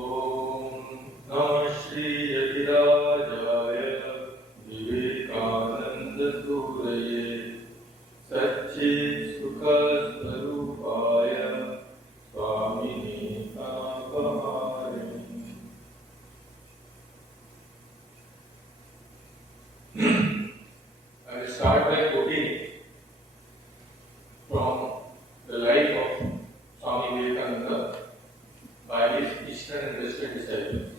Namo Shri Yatirajaya Vivekananda Suraye Satchit Sukha Swarupaya Swami Vimohananda. I will start by quoting from the life of Swami Vivekananda by his Eastern and Western disciples.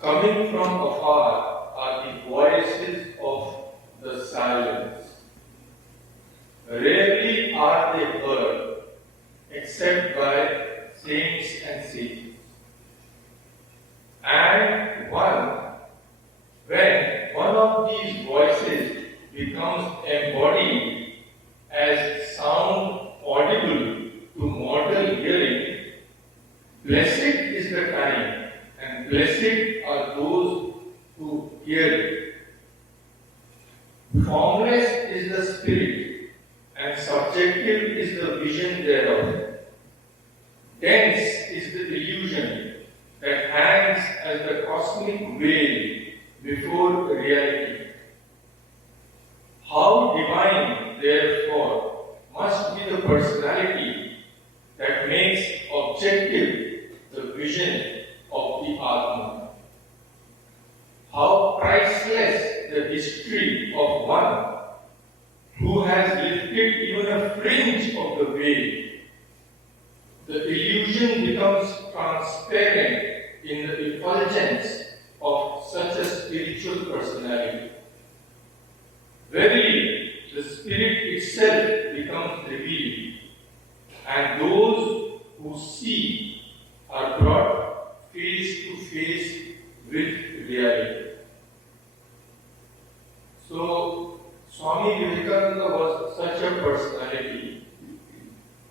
Coming from afar are the voices of the silence. Rarely are they heard except by saints and sages. And when one of these voices becomes embodied as sound audible to mortal hearing, blessed is the time and blessed are those who hear it. Formless is the spirit and subjective is the vision thereof. Dense is the illusion that hangs as the cosmic veil before reality. How divine, therefore, must be the personality that makes objective the vision of the Atma. How priceless the history of one who has lifted even a fringe of the veil. The illusion becomes transparent in the effulgence of such a spiritual personality. Verily, the spirit itself becomes revealed, and those who see are brought face to face with reality. So, Swami Vivekananda was such a personality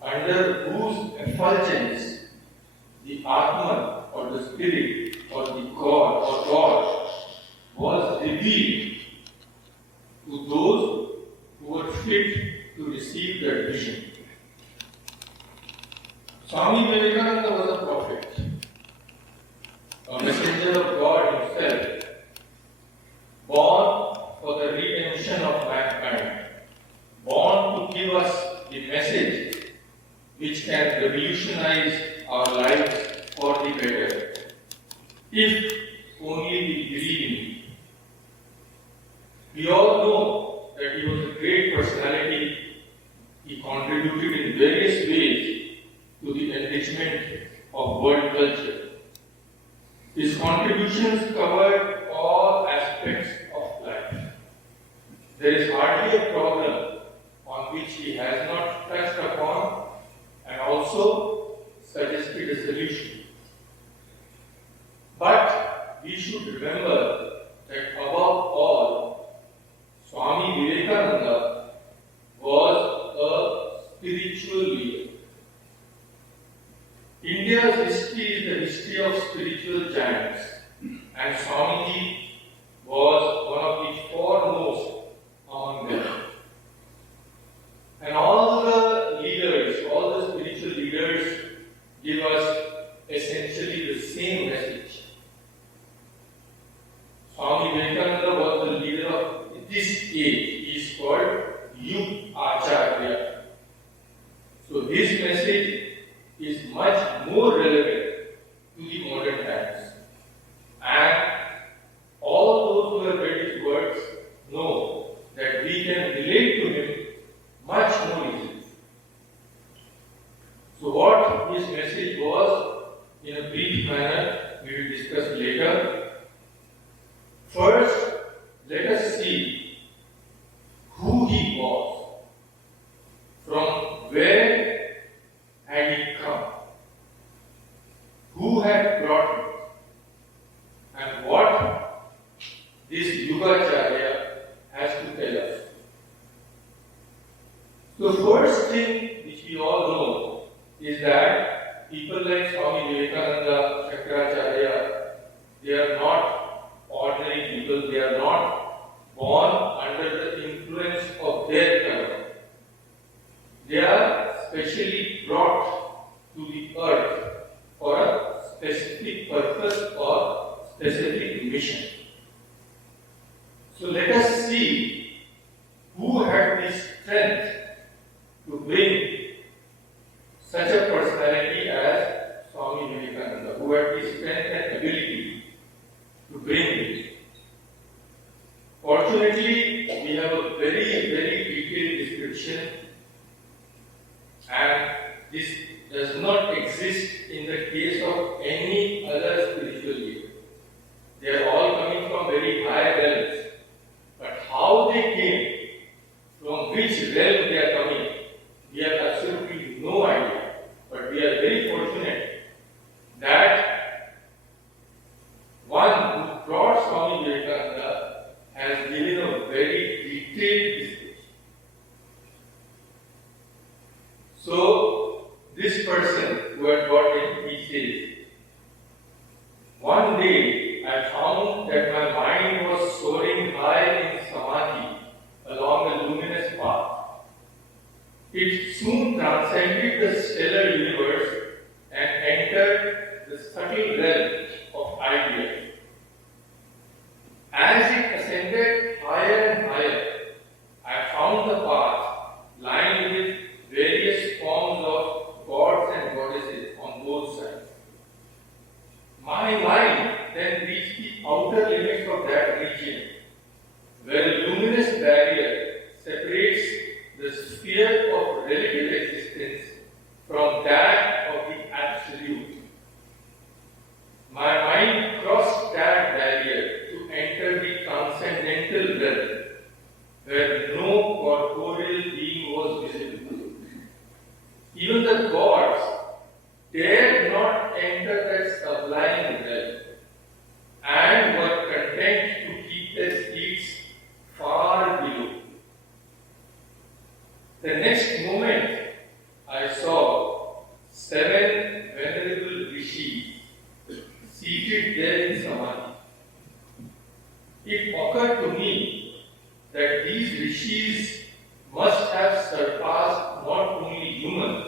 under whose effulgence the Atman or the spirit or the God was revealed to those who were fit to receive that vision. Swami Vivekananda was a prophet, a messenger of God himself, born for the redemption of mankind, born to give us the message which can revolutionize our lives for the better, if only we believe in it. We all know that he was a great personality. He contributed in various ways to the enrichment of world culture. His contributions covered all aspects of life. There is hardly a problem on which he has not touched upon and also suggested a solution. But we should remember that above all, Swami Vivekananda was a spiritual leader. India's history is the history of spiritual giants, and Swamiji was one of the foremost among them. And all the leaders, all the spiritual leaders give us essentially the same message. Swami Vivekananda was the leader of this age. He is called Yug Acharya. So his message is much more relevant to the modern times. And all those who have read his works know that we can relate to him much more easily. So what his message was, in a brief manner, we will discuss later. First, let us see who he was, from where had he come, who had brought him, and what this Yugacharya has to tell us. The first thing which we all know is that people like Swami Vivekananda, Shankaracharya, they are not ordinary people, they are not born under the influence of their karma. They are specially brought to the earth mission. So let us see who had the strength to bring such a personality as Swami Vivekananda, who had the strength and ability to bring it. Fortunately, we have a very, very detailed description, and this does not exist in the case of any other spiritual leader. They are all coming from very high realms, but how they came, from which realm they are coming, we have absolutely no idea. But we are very fortunate that one who brought Swami Vivekananda has given a very detailed description. So, this person who had brought him, he says, one day I found that my mind was soaring high in samadhi along a luminous path. It soon transcended the stellar universe and entered the subtle realm of ideas. As it ascended higher and higher, I found the path lined with various forms of gods and goddesses on both sides. My mind then reached the outer limits of that region, where a luminous barrier separates the sphere of relative existence from that of the absolute. My mind crossed that barrier to enter the transcendental realm, where no corporeal being was visible. Even the gods dared not enter that sublime realm and were content to keep their seats far below. The next moment, I saw 7 venerable rishis seated there in samadhi. It occurred to me that these rishis must have surpassed not only humans,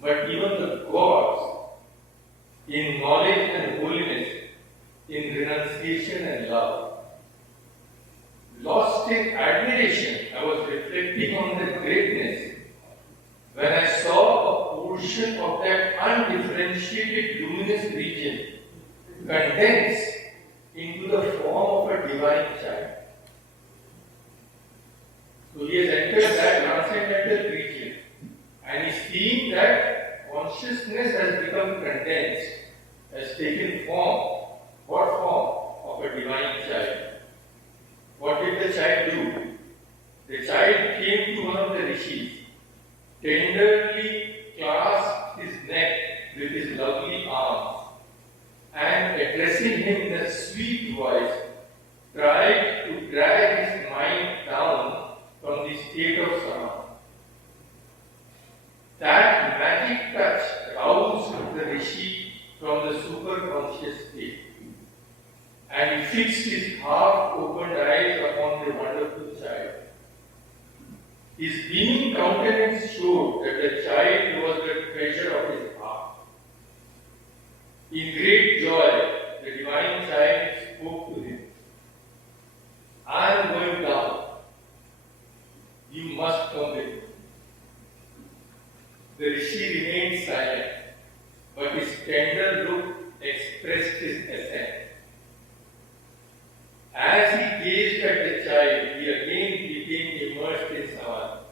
but even the gods in knowledge and holiness, in renunciation and love. Lost in admiration, I was reflecting on the greatness when I saw a portion of that undifferentiated luminous region condense into the form of a divine child. So he has entered that transcendental region and is seeing that consciousness has become condensed, has taken form. What form? Of a divine child. What did the child do? The child came to one of the rishis, tenderly clasped his neck with his lovely arms, and addressing him in a sweet voice, tried to drag his mind down from the state of samadhi. That magic touch roused the rishi from the superconscious state, and he fixed his half-opened eyes upon the wonderful child. His beaming countenance showed that the child was the treasure of his heart. In great joy, the divine child spoke to him. I am going down. You must come with me. The rishi remained silent, but his tender look expressed his assent. As he gazed at the child, he again became immersed in samadhi.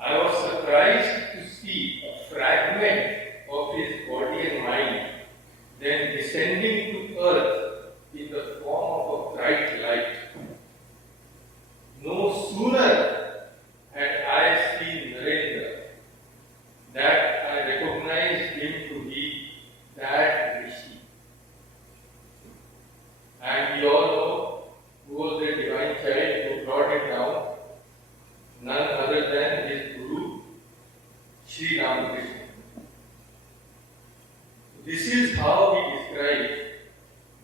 I was surprised to see a fragment of his body and mind then descending to earth in the form of a bright light. No sooner had I seen Narendra that I recognized him to be that rishi. And we all know who was the divine child who brought him down, none other than his Guru, Sri Ramakrishna. This is how he describes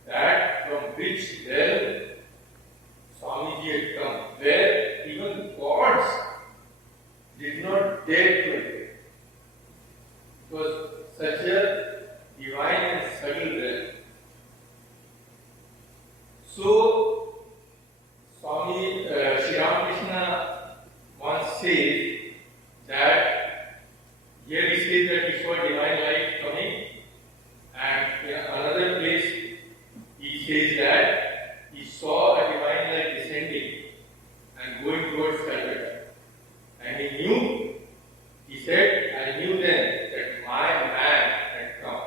that from which realm Swamiji had come, where even gods did not dare to enter. It was such a divine and subtle realm. So, Swami Sri Ramakrishna once says that here he says that he saw divine light coming, and in another place he says that he saw a divine light descending and going towards Calcutta. And he knew, he said, I knew then that my man had come.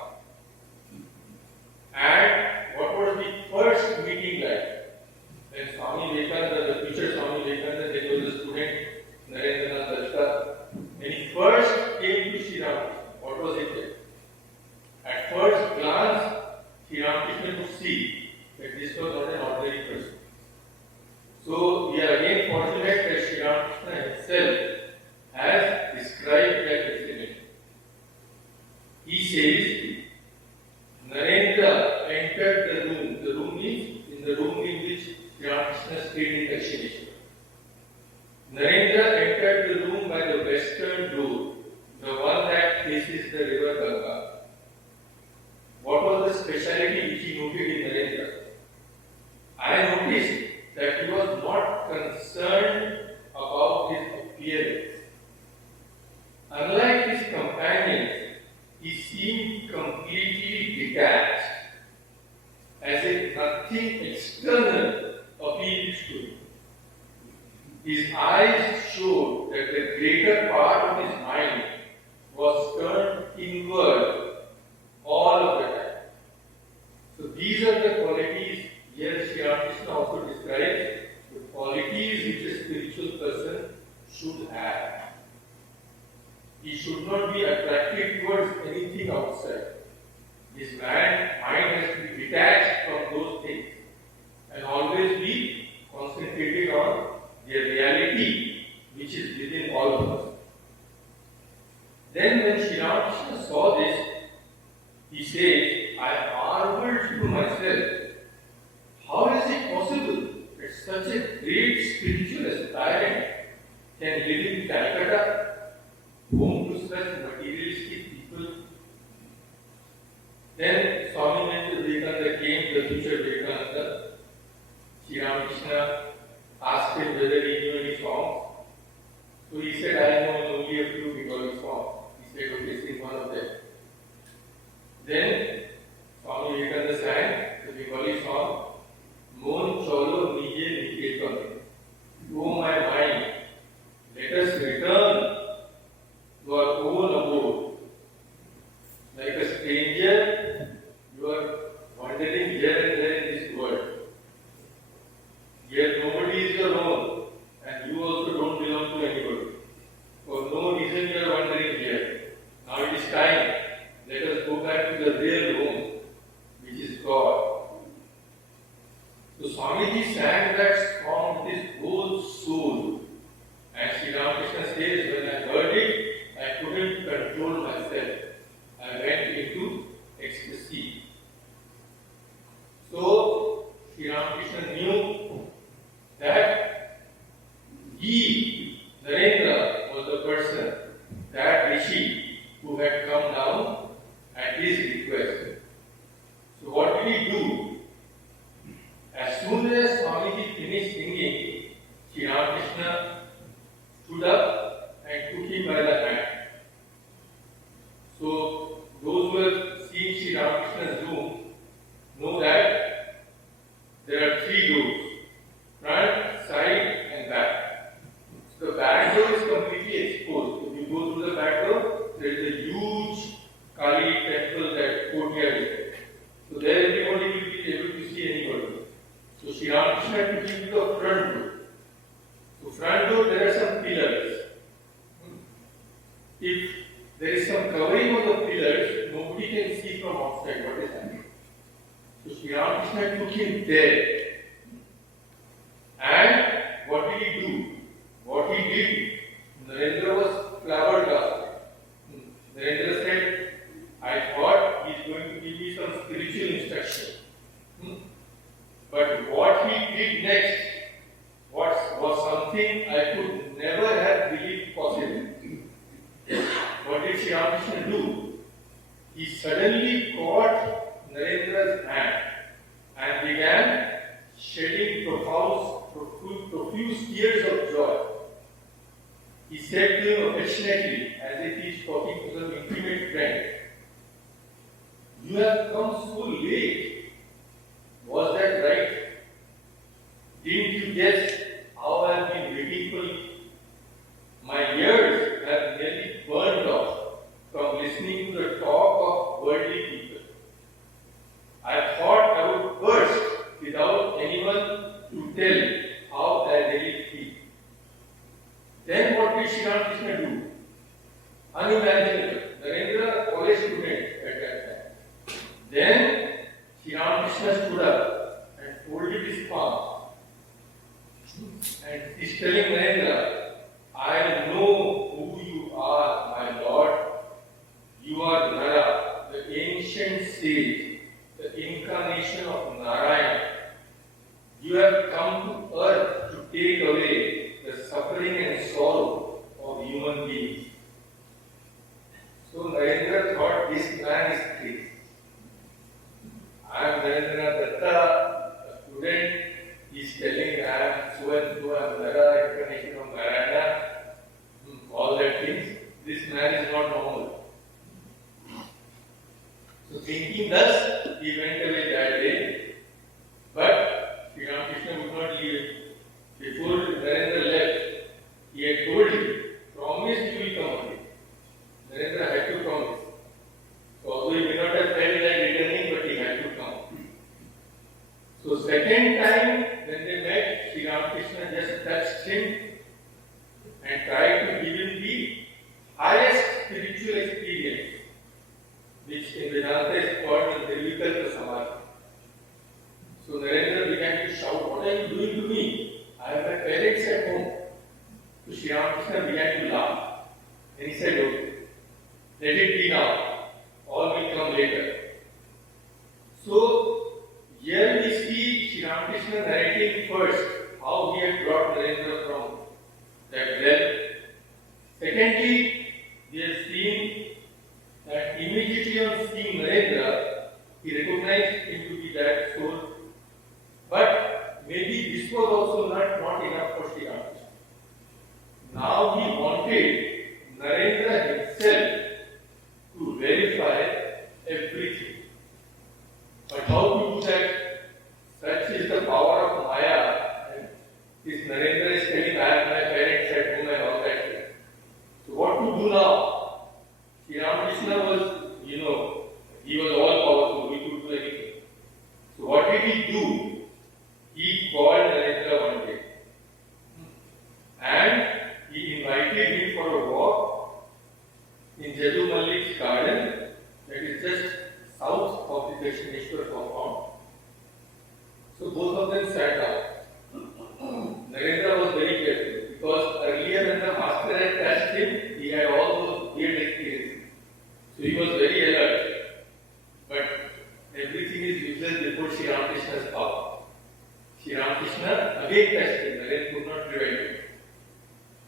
And what was the first meeting like? When Swami Vivekananda, the future Swami Vivekananda, there was a student, Narendranath Datta, when he first came to Sri Ramakrishna, what was it like? At first glance, Sri Ramakrishna could see that this was not an ordinary person. So, we are again fortunate that Sri Ramakrishna himself has described that incident. He says, Narendra entered the room. The room means in the room in which Sri Ramakrishna stayed in Dakshineshwar. Narendra entered the room by the western door, the one that faces the river Ganga. What was the speciality which he noted in Narendra? I noticed that he was not concerned about his appearance. Unlike his companions, he seemed completely detached, as if nothing external appealed to him. His eyes showed that the greater part of his mind was turned inward all of the time. So these are the qualities here Sri Ramakrishna also describes, the qualities which a spiritual person should have. He should not be attracted towards anything outside. His mind has to be detached from those things and always be concentrated on the reality which is within all of us. Then when Sri Ramakrishna saw this, he says, I marveled to myself, how is it possible that such a great spiritual aspirant can live in Calcutta, home to such materialistic people? Then Swami Vivekananda came, the future Vivekananda. Sri Ramakrishna asked him whether he knew any songs. So he said, I know only a few Bengali songs. He said, okay, sing one of them. Then Swami Vivekananda sang the Bengali song, Mon Cholo Nije Niketan. Oh my mind, let us return to our own abode. Like a stranger, you are wandering here and there in this world. Yet nobody is your own, and you also don't belong to anybody. For no reason you are wandering here. Now it is time. Let us go back to the real home, which is God. So Swamiji sang that song with his whole soul. And Sri Ramakrishna says, when I heard it, I couldn't control myself. I went into ecstasy. So Sri Ramakrishna knew that he, Narendra, was the person, that Rishi, who had come down at his request. So what did he do? As soon as Swamiji finished singing, Sri Ramakrishna stood up and took him by the hand. So those who have seen Sri Ramakrishna's room know that there are three doors, front, side and back. So the back door is completely exposed. If you go through the back door, there is a huge Kali temple, that courtyard is there. So there everybody will be able to see anybody. So Sri Ramakrishna took him to the front door. So front door, there are some pillars. If there is some covering of the pillars, nobody can see from outside what is happening. So Sri Ramakrishna took him there. And what did he do? What he did, Narendra was flabbergasted. Narendra said, I thought he is going to give me some spiritual instruction. But what he did next was something I could never have believed possible. What did Sri Ramakrishna do? He suddenly caught Narendra's hand and began profuse tears of joy. He said to him affectionately, as if he is talking to some intimate friend, "You have come so late. Was that right? Didn't you guess how I have been waiting for you? My ears have nearly burned off from listening to the talk of worldly people. I thought I would burst without anyone to tell how I really feel." Then what did Sri Ramakrishna do? Unimaginable. Narendra, college student at that time. Then Sri Ramakrishna stood up and folded his palms and is telling Narendra, "I know who you are, my Lord. You are Nara, the ancient sage, the incarnation of Narayana. You have come to earth to take away the suffering and sorrow of human beings." So Narendra thought, this man is crazy. I am Narendra Datta, a student. He is telling I am so and so, I am Nara, incarnation of Narayana, all that things. This man is not normal. So thinking thus, he went away that day. But Sri Ramakrishna would not leave it. Before Narendra left, he had told him, "Promise you will come again." Narendra had to promise. So although he may not have felt like returning, but he had to come. So second time when they met, Sri Ramakrishna just touched him and tried to give him the highest spiritual experience, which in Vedanta is called the Nirvikalpa Samadhi. So Narendra began to shout, "What are you doing to me? I have my parents at home." So Sri Ramakrishna began to laugh. And he said, "Okay, let it be now. All will come later." So here we see Sri Ramakrishna narrating first how he had brought Narendra from that well. Secondly, we have seen that immediately on seeing Narendra, he recognized him to be that soul. But maybe this was also not enough for Sri Ramakrishna. Now he wanted Narendra himself to verify everything. But how to do that? Such is the power of Maya. And this Narendra is telling, "I have my parents at home," and all that. So what to do now? Sri Ramakrishna was, he was all powerful, he could do anything. So what did he do? He called Narendra one day. And he invited him for a walk in Jadu Mallik's garden, that is just south of the Dakshineshwar compound. So both of them sat down. Narendra was very careful because earlier when the master had touched him, he had all those weird experiences. So he was very alert. But everything is useless before Sri Ramakrishna's power. Sri Ramakrishna again touched him. Narendra could not prevent it.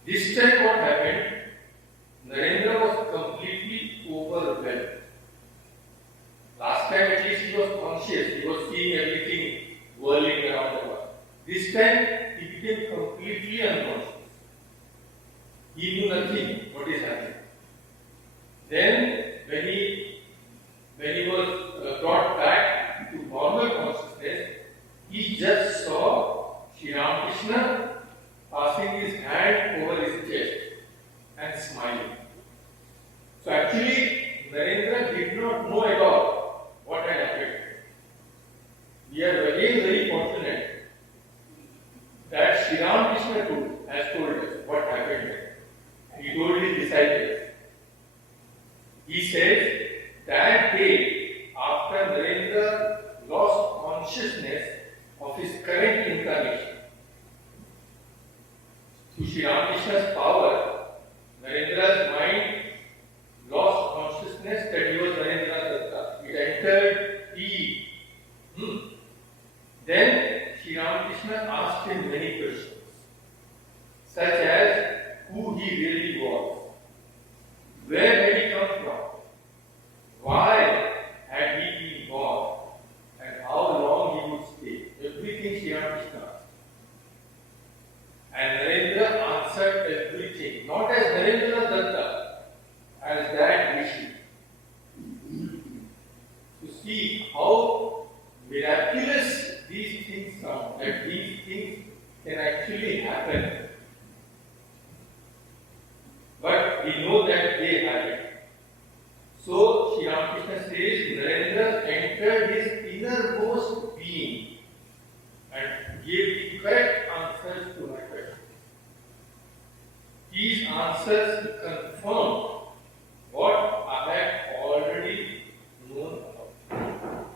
This time what happened? Narendra was completely overwhelmed. Last time at least he was conscious, he was seeing everything whirling around the world. This time he became completely unconscious. He knew nothing what is happening. Then when he was brought back to normal consciousness, he just saw Sri Ramakrishna passing his hand over his chest and smiling. So actually, Narendra did not know at all what had happened. We are again very fortunate that Sri Ramakrishna has told us what happened. He told his disciples. He says that day after Narendra lost consciousness of his current incarnation, through Sri Ramakrishna's power, Narendra's mind lost consciousness that he was Narendra Datta. It entered he. Then Sri Ramakrishna asked him many questions, such as who he really was, where had he come from, why had he been born, and how long he would stay. Everything Sri Ramakrishna asked. sound that these things can actually happen. But we know that they happen. So, Sri Ramakrishna says, Narendra entered his innermost being and gave the correct answers to my questions. These answers confirmed what I had already known about.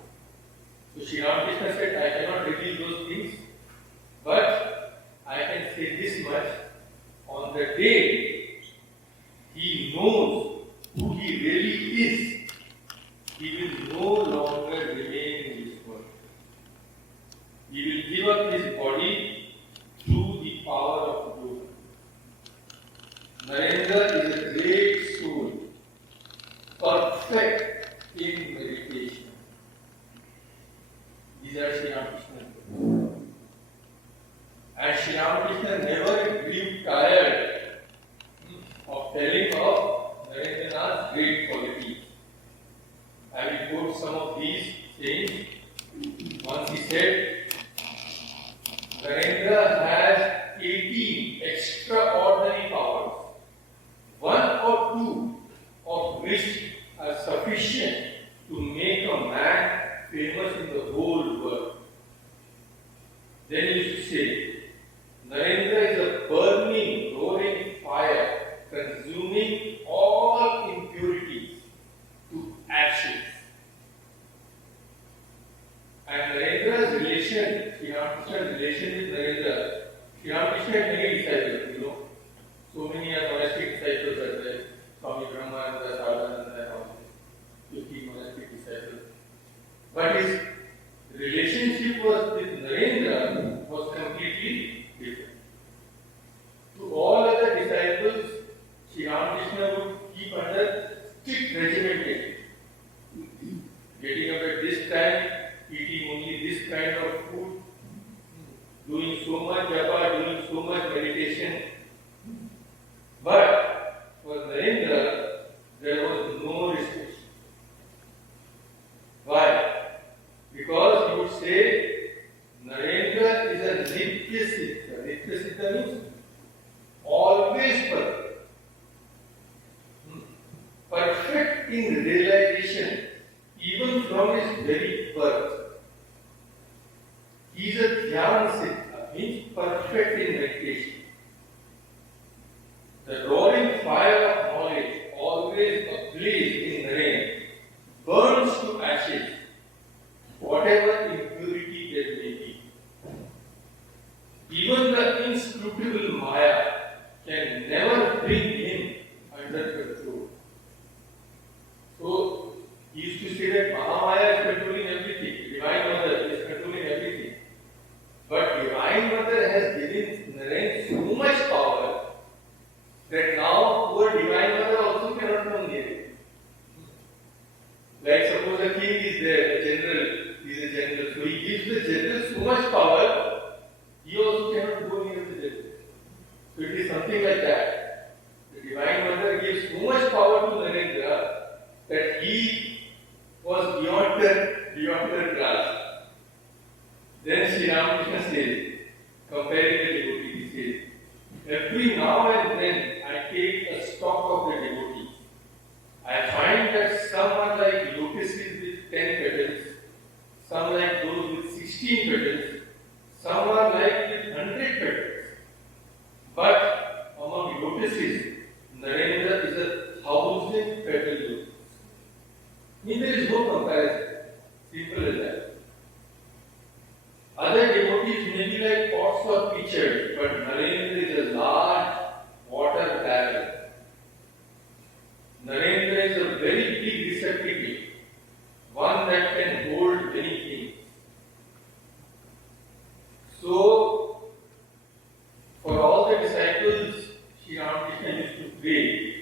So Sri Ramakrishna said, I cannot reveal those things, but I can say this much. On the day he knows who he really is, he will no longer remain in this world. He will give up his body through the power of yoga. Narendra is a great soul, perfect in meditation. These are Sri Ramakrishna. And Sri Ramakrishna never grew tired of telling of Narendra's great qualities. I will quote some of these things. Once he said, Narendra has 18 extraordinary powers, one or two of which are sufficient to make a man famous in the whole world. Then he used to say, Narendra is a burning, roaring fire, consuming all impurities to ashes. And Narendra's relation, Sri Ramakrishna's relation with Narendra, Sri Ramakrishna had many disciples, you know. So many are monastic disciples are there. Swami Vivekananda, Sadhananda, and all this. 50 monastic disciples. But his relationship with Narendra was completely different. To all other disciples, Sri Ramakrishna would keep under strict regimentation. Getting up at this time, eating only this kind of food, doing so much japa, doing so much meditation. But for Narendra, there was no restriction. Why? Because he would say, Narendra is a Nitya Siddha. Nitya Siddha means always perfect. Perfect in realization, even from his very birth. He is a Dhyan Siddha, means perfect in meditation. The roaring fire of knowledge, always ablaze in rain, burns to ashes whatever impurity there may be. Even the inscrutable Maya can never bring him under control. So, he used to say that Mahamaya is controlling everything, Divine Mother is controlling everything. But Divine Mother has given Narendra so much power that now poor Divine Mother also cannot come near it. Like suppose a king is there, a general is a general, so he gives the general so much power, he also cannot go near the general. So it is something like that. The Divine Mother gives so much power to Narendra that he was beyond her grasp. Then Sri Ramakrishna says, comparing the devotee, he says, every now and then I take a stock of the devotees. I find that some are like lotuses with 10 petals, some like those with 16 petals, some are like with 100 petals. But among lotuses, Narendra is a 1,000 petal lotus. I mean, there is no comparison. Simple as that. Other devotees may be like pots or pitchers, but Narendra is a large water barrel. Narendra is a very big receptacle, one that can hold many things. So, for all the disciples, Sri Ramakrishna used to pray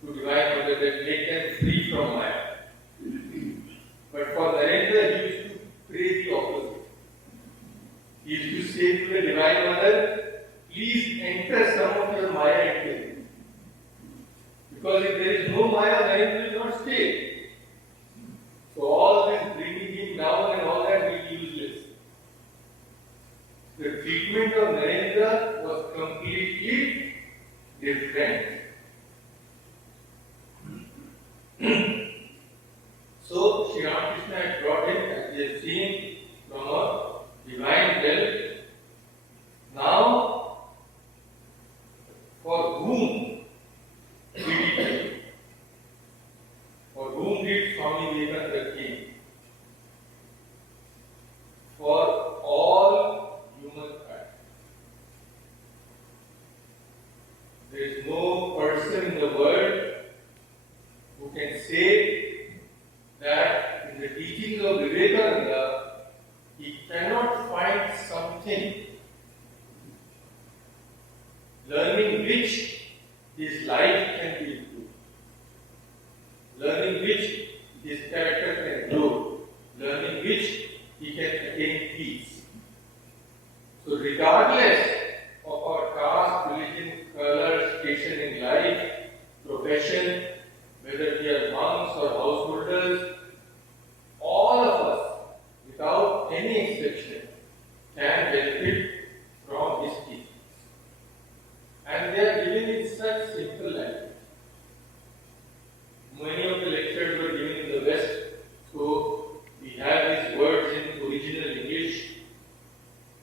to Divine Mother that make them free from Maya. But for Narendra, he used to pray the opposite. He used to say to the Divine Mother, please enter some of your Maya into me. Because if there is no Maya, Narendra will not stay. So all this bringing him down and all that will be useless. the treatment of Narendra was completely different. So, Sri Ramakrishna had brought him, as we have seen, from a divine well. Now, for whom did he pray? For whom did Swami Vivekananda came? For all humankind. There is no person in the world who can say that in the teachings of Vivekananda he cannot find something learning which his life can be improved, learning which his character can grow, learning which he can attain peace. So regardless of our caste, religion, color, station in life, profession, whether we are monks or householders, all of us, without any exception, can benefit from his teachings. And they are given in such simple language. Many of the lectures were given in the West, so we have these words in original English,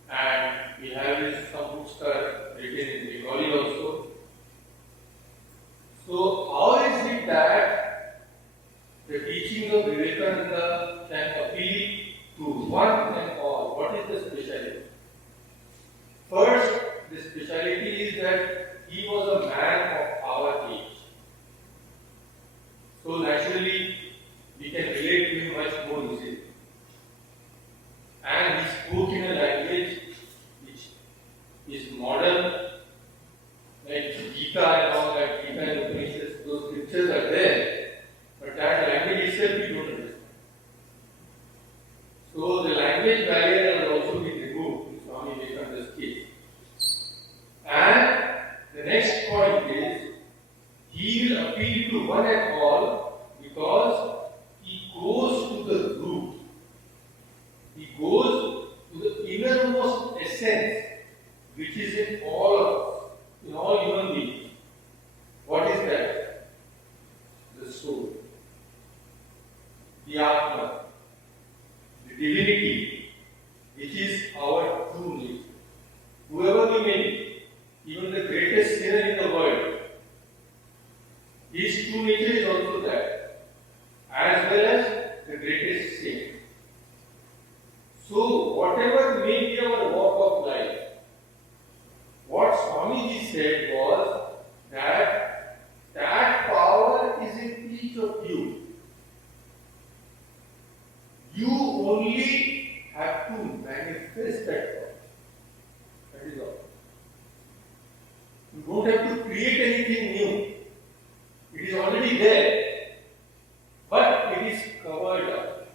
and we have these, some books are written in Bengali also. So how is it that the teachings of Vivekananda can appeal to one and all? What is the speciality? First, the speciality is that he was a man of our age. So naturally, we can relate to him much more easily. And he spoke in a language which is modern, like Gita and all that, Gita and Upanishads, those scriptures are there, but that language itself we don't understand. So the language barrier has also been removed in Swami Vivekananda's case. And the next point is, he will appeal to one and all because he goes to the root. He goes to the innermost essence which is in all of us, in all human beings. What is that? The soul, the Atma, the divinity, which is our true nature. Whoever we may be, even the greatest sinner in the world, his true nature is also that, as well as the greatest saint. So, whatever may be our walk of life, what Swamiji said was that that power is in each of you. You only have to manifest that power. That is all. You don't have to create anything new. It is already there, but it is covered up.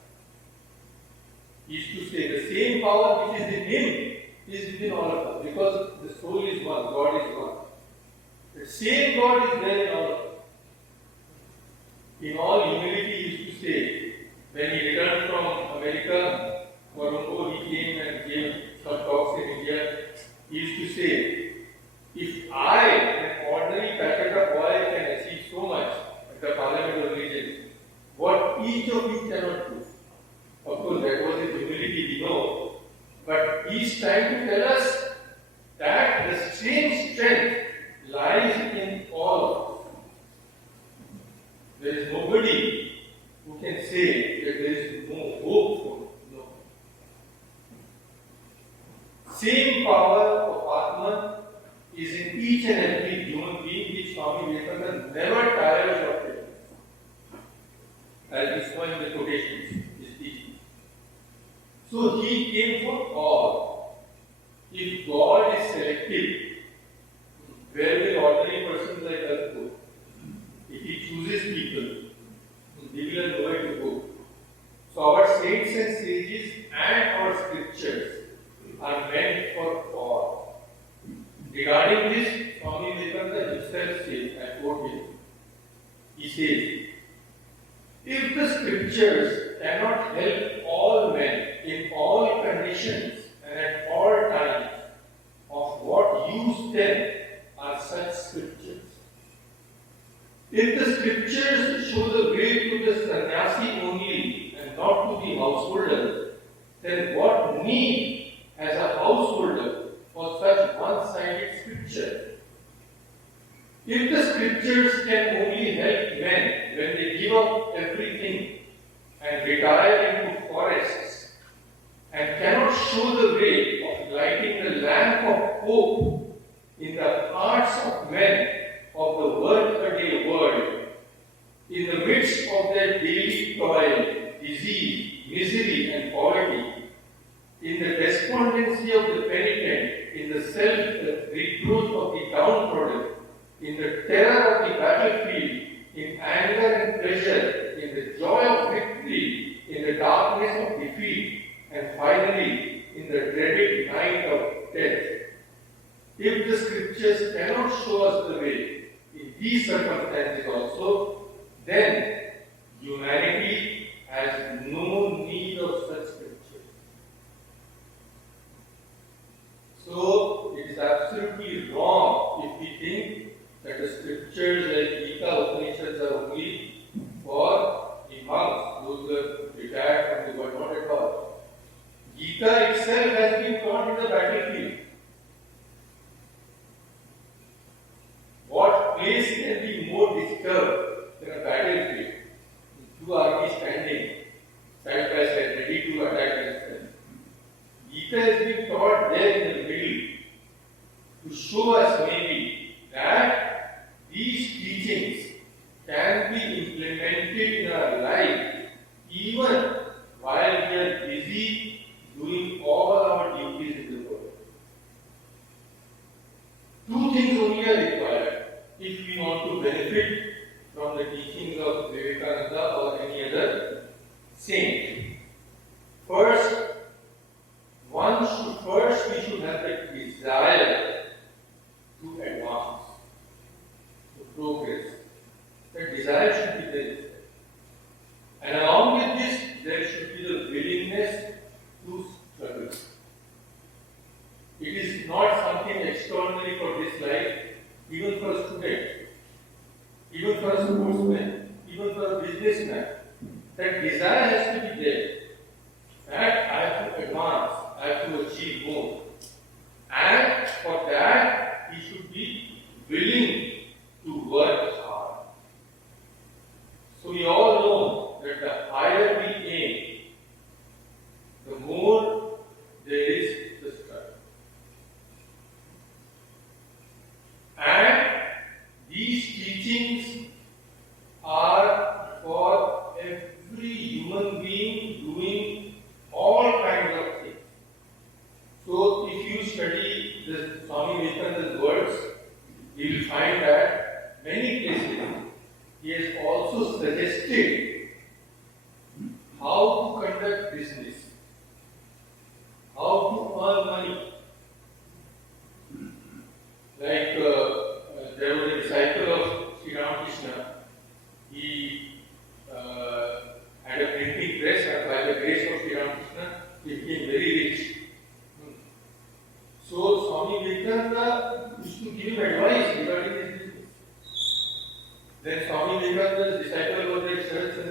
He used to say the same power which is in him is within all of us, because the soul is one, God is one. The same God is there in all of us. In all humility, he used to say, when he returned from America, Colombo, he came and gave some talks in India. He used to say, if I, an ordinary Calcutta boy, can achieve so much at the Parliament of Religion, what each of you cannot do. Of course, that was his humility, we know. But he is trying to tell us that the same strength lies in all of us. There is nobody who can say that there is no hope for it. No. Same power of Atman is in each and every human being, which Swami Vivekananda never tires of it. As we saw in the quotations, his teaching. So he came for all. If God is selective, where will ordinary persons like us go? If he chooses people, they will know where to go. So our saints and sages and our scriptures are meant for all. Regarding this, Swami Vivekananda himself says, I quote him, he says, if the scriptures cannot help all men in all conditions and at all times, If the scriptures can only help men when they give up everything and retire into forests, and cannot show the way of lighting the lamp of hope in the hearts of men of the workaday world, in the midst of their daily toil, disease, misery, and poverty, in the despondency of the penitent, in the self-reproach of the downtrodden, in the terror of the battlefield, in anger and pleasure, in the joy of victory, in the darkness of defeat, and finally in the dreaded night of death. If the scriptures cannot show us the way in these circumstances also, then humanity has no need of such scriptures. So it is absolutely wrong if we think that the scriptures like Gita Upanishads are only for the monks, those who have retired from the world, not at all. Gita itself has been taught in the battlefield. What place can be more disturbed than a battlefield? Two armies standing side by side, ready to attack themselves. Gita has been taught there in the middle to show us maybe that these teachings can be implemented in our life even while we are busy doing all our duties in the world. Two things only are required if we want to benefit from the teachings of Vivekananda or any other saint. First, we should have the desire to advance, to progress. The desire should be there. And along with this, there should be the willingness to struggle. It is not something extraordinary for this life, even for a student, even for a sportsman, even for a businessman. That desire has to be there. That I have to advance, I have to achieve more. And for that, he should be willing to work hard. So we all know that the higher we aim, the more there is the struggle. And these teachings are for every human being doing all kinds of things. So if you study the Swami Vivekananda's words, you will find that many places he has also suggested how to conduct business, how to earn money. Like there was a disciple of Sri Ramakrishna. He had a printing press, and by the grace of Sri Ramakrishna, he became very rich. So Swami Vivekananda used to give him advice regarding his business. Then Swami Vivekananda's disciple was at church, and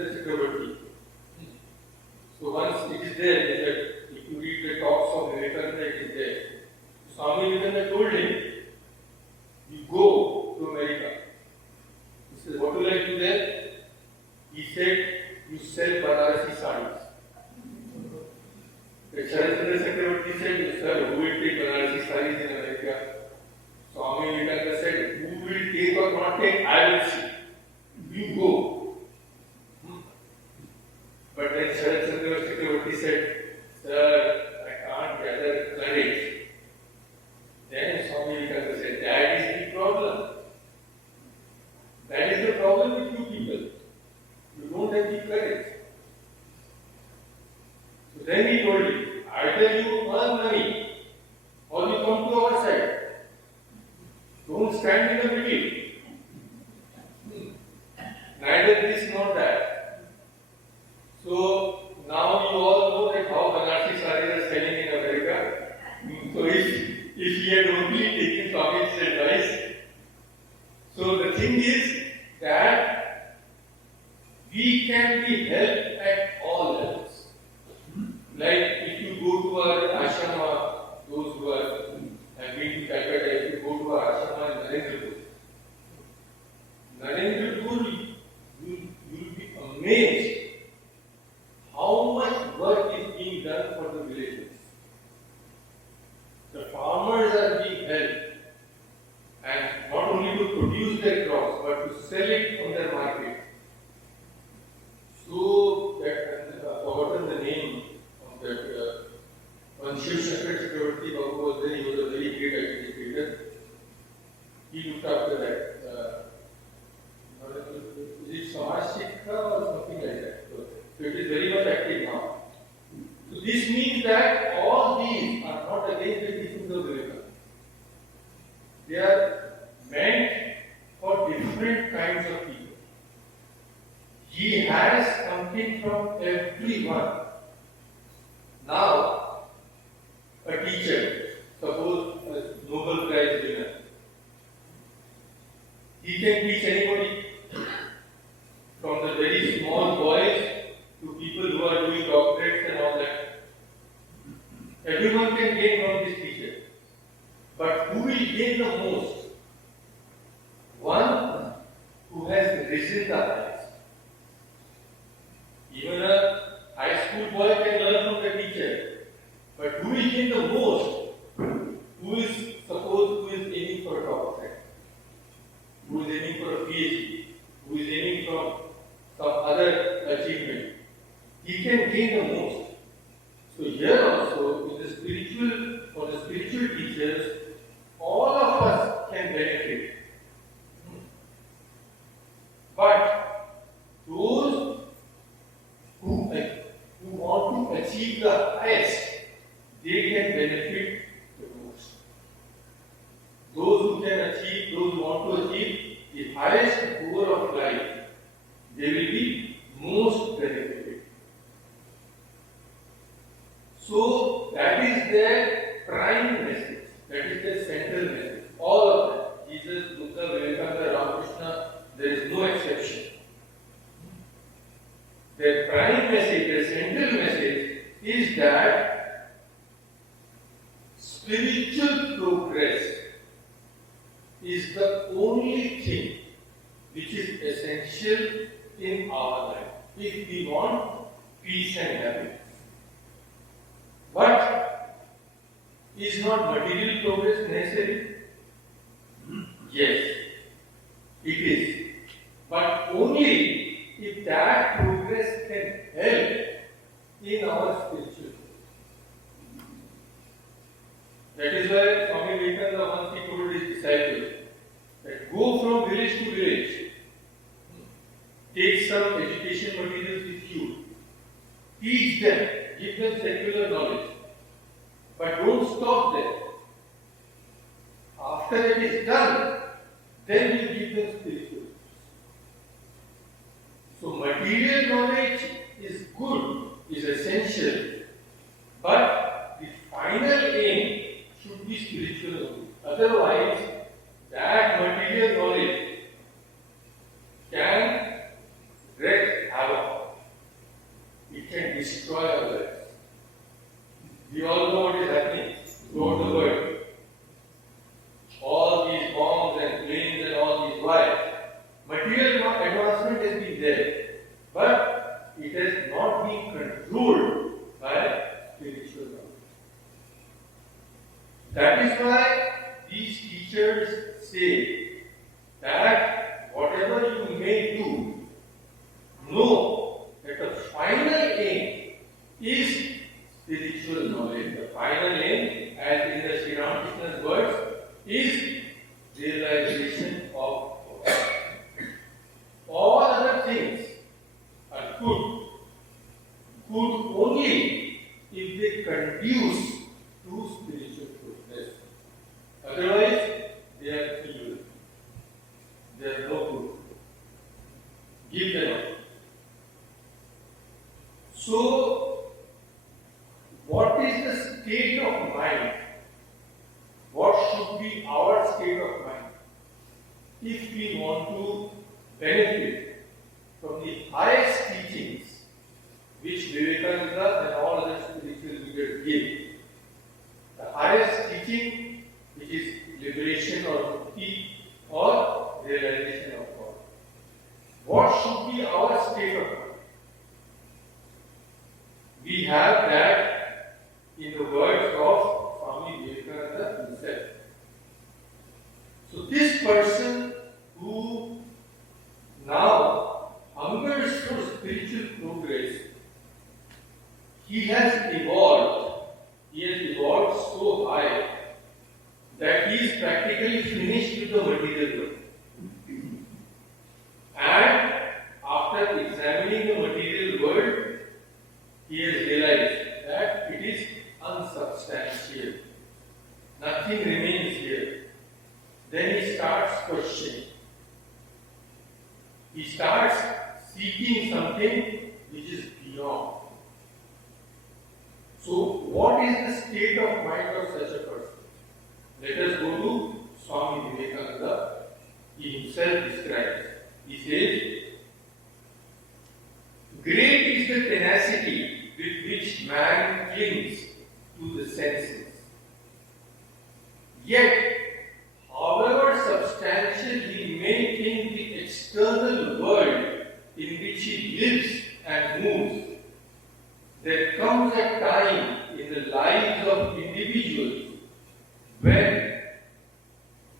sell it on their market. So that forgotten the name of that when Shiv Shankar Chakravarti Babu was there, he was a very great administrator. He looked after that. Is it Samaj Shikha or something like that? So it is very much active now. So this means that all these are not against the teachings of Vivekananda. They are meant for different kinds of people. He has something from everyone. Now, a teacher, suppose a Nobel Prize winner, he can teach anybody, from the very small boys to people who are doing doctorates and all that. Everyone can gain from this teacher. But who will gain the most? One who has risen the highest. Even a high school boy can learn from the teacher. But who will gain the most? Who is aiming for a doctorate? Who is aiming for a PhD? Who is aiming for some other achievement? He can gain the most. So here also, for the spiritual teachers, all of us can benefit. But those who want to achieve the highest, they can benefit the most. Those who want to achieve the highest goal of life, they will be most benefited. So that is their prime message. That is their central message. All of them. Jesus, Buddha, Vivekananda, Ramakrishna, there is no exception. Their prime message, their central message is that spiritual progress is the only thing which is essential in our life if we want peace and happiness. But is not material progress necessary? Yes, it is. But only if that progress can help in our spiritual growth. That is why Swami Vivekananda once he told his disciples that go from village to village, take some education materials with you, teach them, give them secular knowledge, but don't stop there. After it is done, then you give them spiritual. So material knowledge is good, is essential, but the final aim should be spiritual only. Otherwise, that material knowledge can wreak havoc. It can destroy our lives. We all know what is happening throughout the world. All these bombs and planes and all these wires. Material advancement has been there, but it has not been controlled by spiritual knowledge. That is why these teachers say that whatever you may do, know that the final aim is spiritual knowledge. The final aim, as in the Sri Ramakrishna's words, is realization of God. All other things are good only if they conduce to spiritual progress. Otherwise, they are evil. They are no good. Give them up. So, what is the state of mind? What should be our state of mind if we want to benefit from the highest teachings which Vivekananda and all other spiritual leaders give? The highest teaching, which is liberation or mukti or realization of God. What should be our state of mind? We have that in the words of Swami Vivekananda himself. So this person who practically finished with the material world. And after examining the material world, he has realized that it is unsubstantial. Nothing remains here. Then he starts questioning. He starts seeking something which is beyond. So, what is the state of mind of such a person? Let us go to Swami Vivekananda. He himself describes. He says, great is the tenacity with which man clings to the senses. Yet, however substantial he may think the external world in which he lives and moves, there comes a time in the lives of individuals when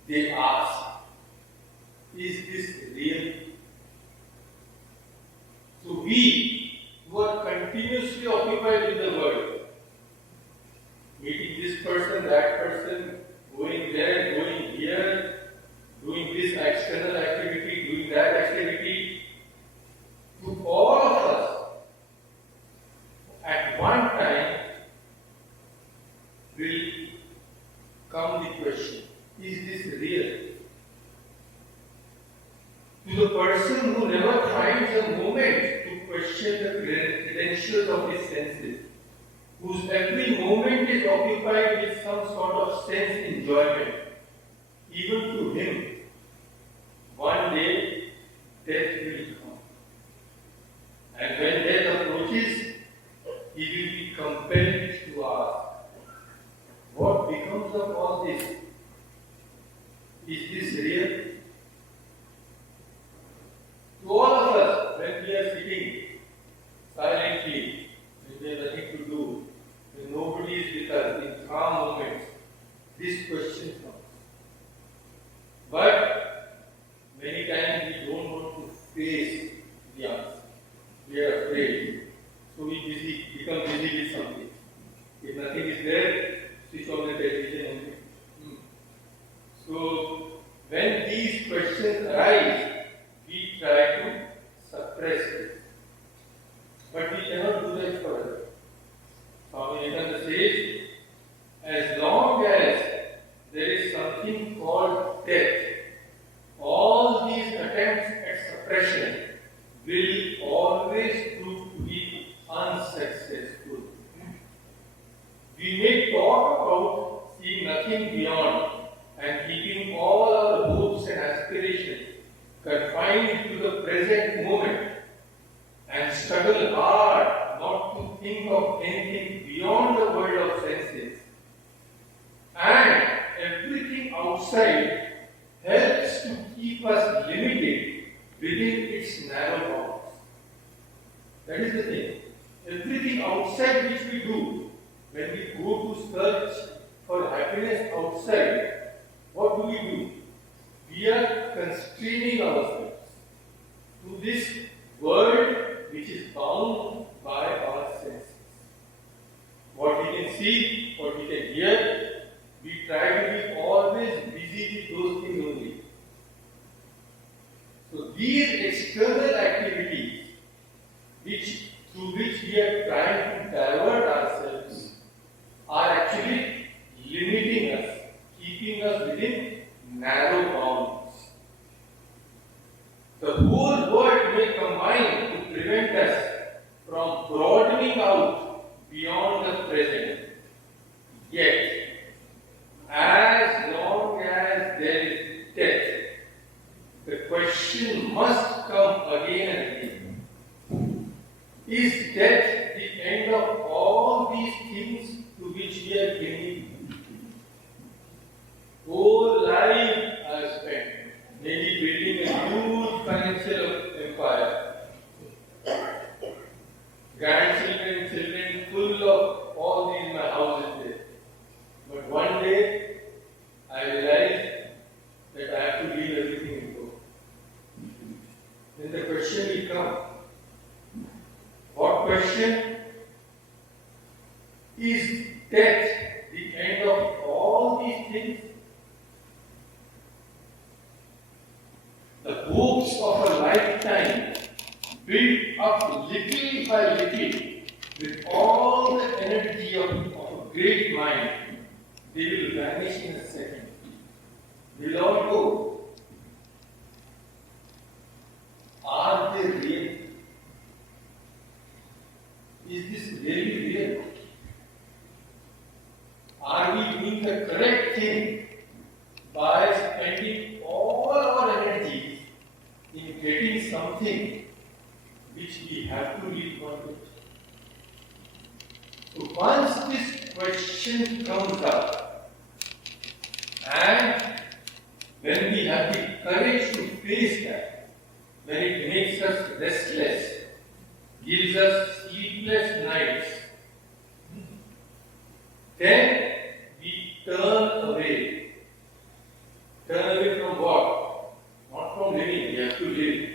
they ask, is this real? So we who are continuously occupied with the world, meeting this person, that person, going there, going here, doing this external activity, doing that activity, to all of us, at one time will come the question, is this real? To the person who never finds a moment to question the credentials of his senses, whose every moment is occupied with some sort of sense enjoyment, even to him, one day death will come. And when death approaches, he will be compelled to ask, what becomes of all this? Is this real? To all of us, when we are sitting silently, when we have nothing to do, when nobody is with us in calm moments, this question comes. But many times we don't want to face the answer. We are afraid. So we become busy with something. If nothing is there, switch on the television only. So when these questions arise, we try to suppress it. But we cannot do that forever. Swami Vivekananda says, as long as there is something called death, all these attempts at suppression will always prove to be unsuccessful. We may talk about seeing nothing beyond and keeping all our hopes and aspirations confined to the present moment and struggle hard not to think of anything beyond the world of senses. And everything outside helps to keep us limited within its narrow bounds. That is the thing. Everything outside which we do, when we go to search for happiness outside, what do? We are constraining ourselves to this world which is bound by our senses. What we can see, what we can hear, we try to be always busy with those things only. So these external activities through which we are trying to divert ourselves are actually limiting us, keeping us within narrow bounds. The whole world may combine to prevent us from broadening out beyond the present. Yet, of a lifetime, built up little by little, with all the energy of a great mind, they will vanish in a second. They will all go. Are they real? Is this really real? Are we doing the correct thing by spending all our energies in getting something which we have to leave on it? So once this question comes up, and when we have the courage to face that, when it makes us restless, gives us sleepless nights, then we turn away. Turn away from what? Not from living, we have to live.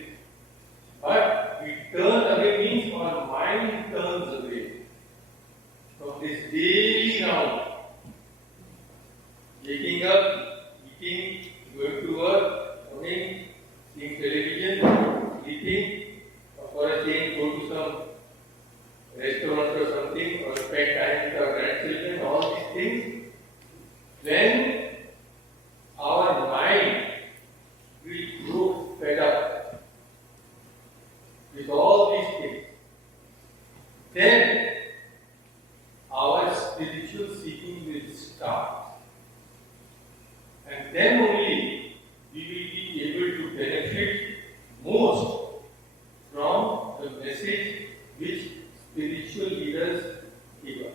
But we turn away means our mind turns away from this daily round. Waking up, eating, going to work, coming, seeing television, sleeping, or for a change go to some restaurant or something, or spend time with our grandchildren, all these things. Then our mind will grow fed up with all these things. Then our spiritual seeking will start. And then only we will be able to benefit most from the message which spiritual leaders give us.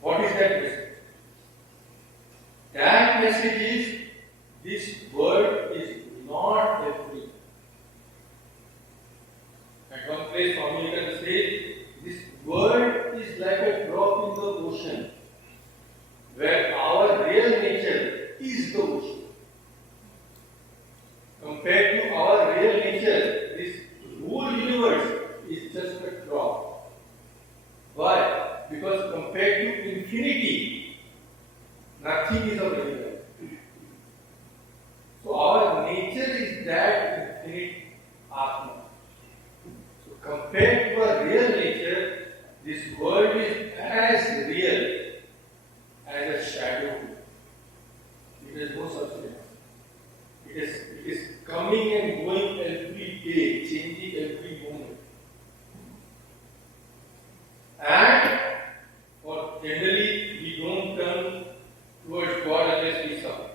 What is that message? That message is, this world is not everything. At one place, Swami Vivekananda says, this world is like a drop in the ocean, where our real nature is the ocean. Compared to our real nature, this whole universe is just a drop. Why? Because compared to infinity, nothing is of any value. So our nature is that infinite Atma. So compared to our real nature, this world is as real as a shadow. It has no substance. It is coming and going every day, changing every moment. And for generally, we don't turn towards God unless we suffer.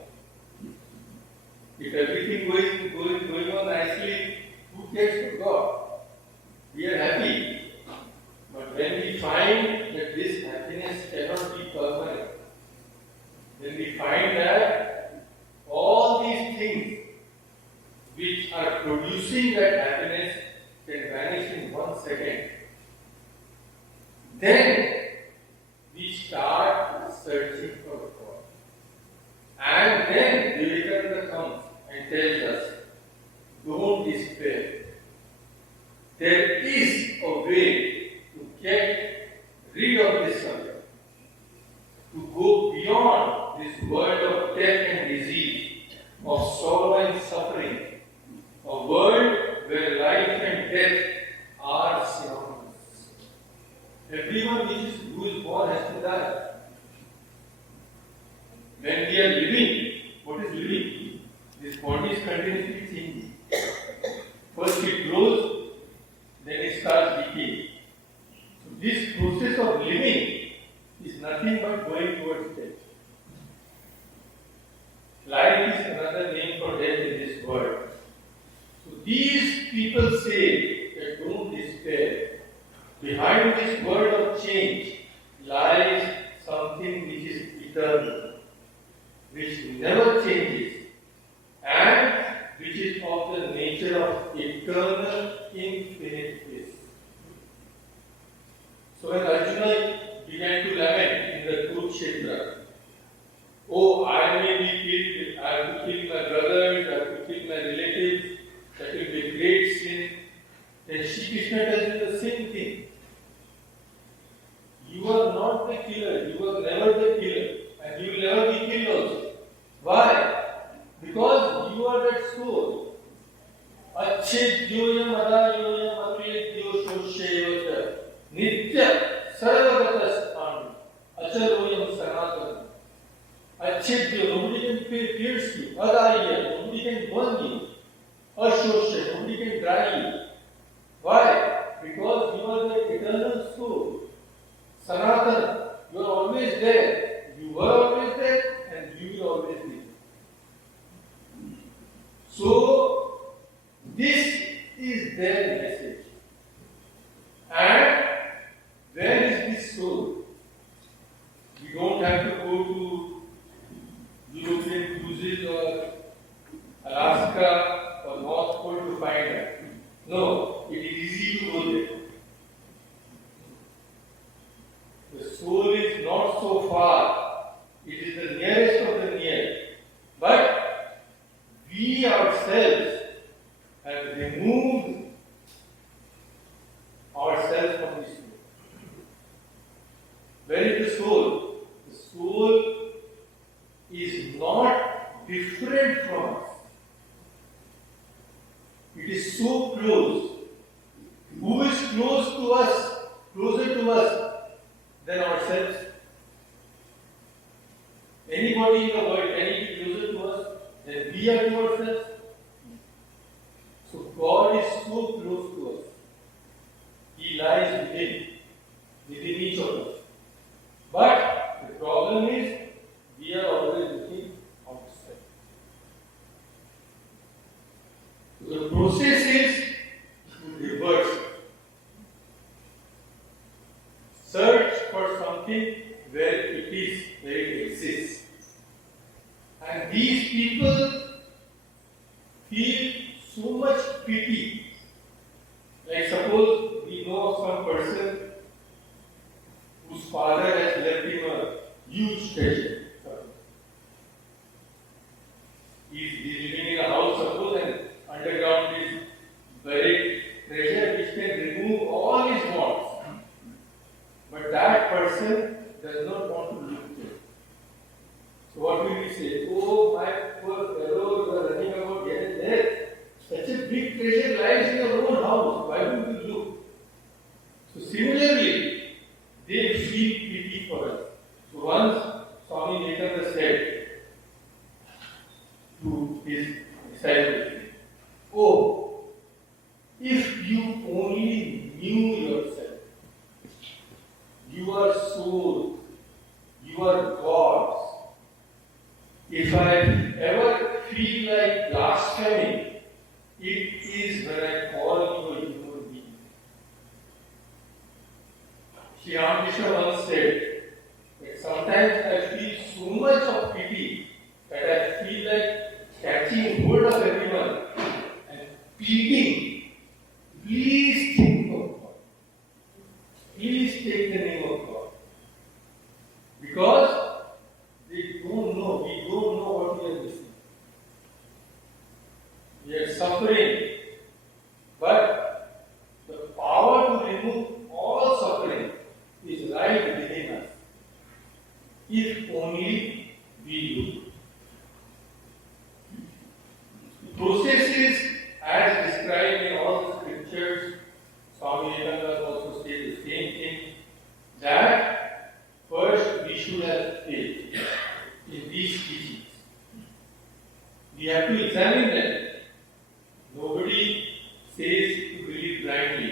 If everything going on nicely, who cares for God? We are happy. But when we find that this happiness cannot be permanent, then we find that all these things which are producing that happiness can vanish in 1 second. Then we start searching for God. And then Vivekananda comes and tells us, don't despair. There is a way to get rid of this suffering, to go beyond this world of death and disease, of sorrow and suffering, a world where life and death are synonymous. Everyone who is born has to die. When we are living, what is living? This body is continuously changing. First it grows, then it starts decaying. So this process of living is nothing but going towards death. Life is another name for death in this world. So these people say that don't despair. Behind this world of change lies something which is eternal, which never changes, and which is of the nature of eternal, infinite bliss. So when Arjuna began to lament in the Kurukshetra, oh, I may be killed, I have to kill my brothers, I have to kill my relatives, that will be a great sin. Then Shri Krishna tells him the same thing. You are not the killer, you were never the killer, and you will never be killed also. Why? Because you are that soul Sanatana. Achidya, nobody can pierce you. Adaya, nobody can burn you. Ashosha, nobody can dry you. Why? Because you are the eternal soul. Sanatana, you are always there. You were always there and you will always be. So, this is their message. And where is this soul? We don't have to go to European cruises or Alaska or North Pole to find that. No, it is easy to go there. The soul is not so far. It is the nearest of the near. But we ourselves have removed ourselves from this soul. Where is the soul? The soul is not different from us. It is so close. Who is close to us, closer to us than ourselves? Anybody in the world, can he be closer to us than we are to ourselves? So God is so close to us. He lies within each of us. But the problem is, we are always looking outside. So the process is to reverse. Search for something where it exists. And these people feel so much pity. Like suppose we know of some person whose father has left him a huge treasure. He's living in a house, suppose, and underground is buried treasure which can remove all his wants. But that person does not want to look there. So what will we say? Oh, my poor fellow, you are running about here and there. Such a big treasure lies in your own house. Why don't you look? So similarly, they feel pity for us. So once Swami Vivekananda said to his disciples, oh, if you only knew yourself, you are souls, you are gods. If I ever feel like blaspheming, it is when I call you a human being. Sri Ramakrishna once said that sometimes I feel so much of pity that I feel like catching hold of everyone and pleading, please think of God. Please take the name of God. Because they don't know, we don't know what we are missing. We are suffering, but the power to remove all suffering is right within us. If only we look. The process is as described in all the scriptures. Swami Vivekananda also says the same thing, that first we should have faith in these teachings. We have to examine them. Nobody says to believe blindly.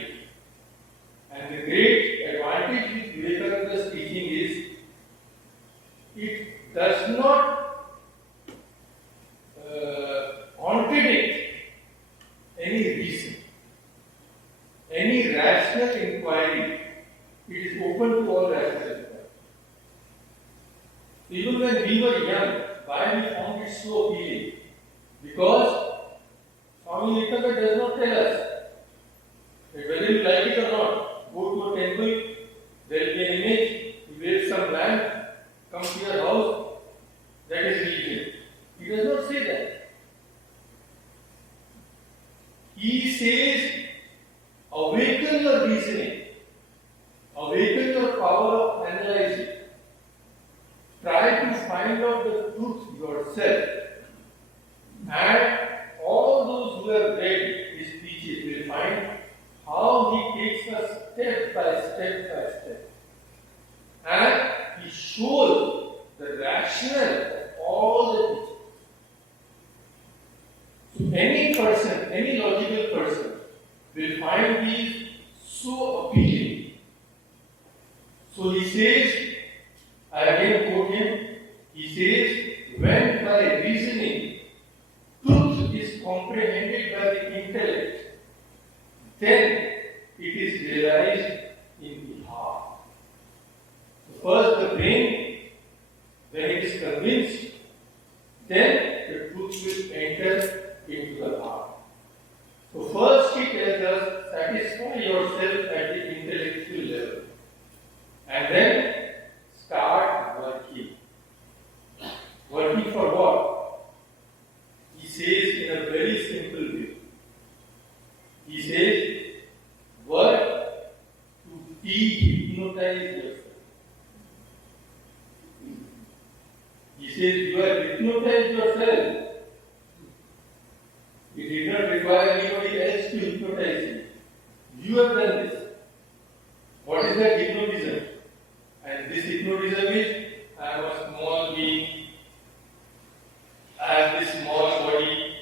And the great advantage with Vivekananda's teaching is, it does not contradict any reason, any rational inquiry. It is open to all rational inquiry. Even when we were young, why we found it so appealing? Because Swami Vivekananda does not tell us that whether you like it or not, go to a temple, there will be an image, you wave some lamp, come to your house, that is religion. He does not say that. He says, awaken your reasoning, awaken your power of analyzing. Try to find out the truth yourself. And all those who have read his speeches will find how he takes us step by step by step. And he shows rational all the teachings. So any person, any logical person will find these so appealing. So he says, I again quote him, he says, when by reasoning truth is comprehended by the intellect, then it is realized in the heart. So first the brain, when it is convinced, then the truth will enter into the heart. So first he tells us, satisfy yourself at the intellectual level. And then start working. Working for what? He says in a very simple way. He says, work to de-hypnotize yourself. He says, you have hypnotized yourself. It did not require anybody else to hypnotize you. You have done this. What is that hypnotism? And this hypnotism is, I am a small being, I have this small body,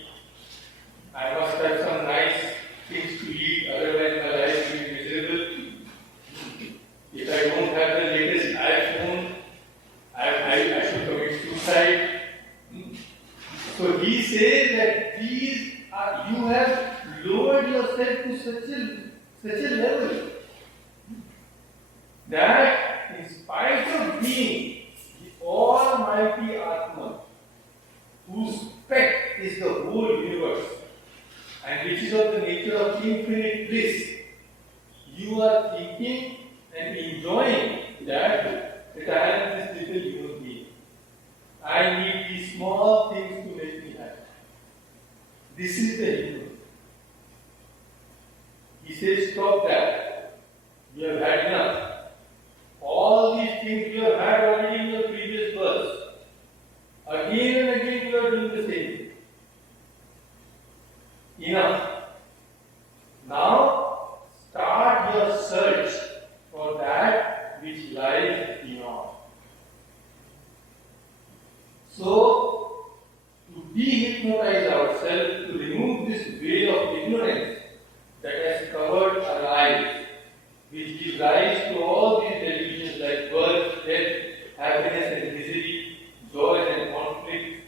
I must have some nice things to eat, otherwise my life will be miserable. If I don't have the latest iPhone, I should commit suicide. So he says that these are, you have lowered yourself to such a level that in spite of being the Almighty Atma, whose spec is the whole universe, and which is of the nature of infinite bliss, you are thinking and enjoying that I am this little human being. I need these small things to make me happy. This is the hypnosis. He says, stop that. You have had enough. All these things you have had already in your previous verse. Again and again you are doing the same thing. Enough. Now start your search for that which lies beyond. So, to de-hypnotize ourselves, to remove this veil of ignorance that has covered our lives, which gives rise to all these delusions like birth, death, happiness and misery, joy and conflict.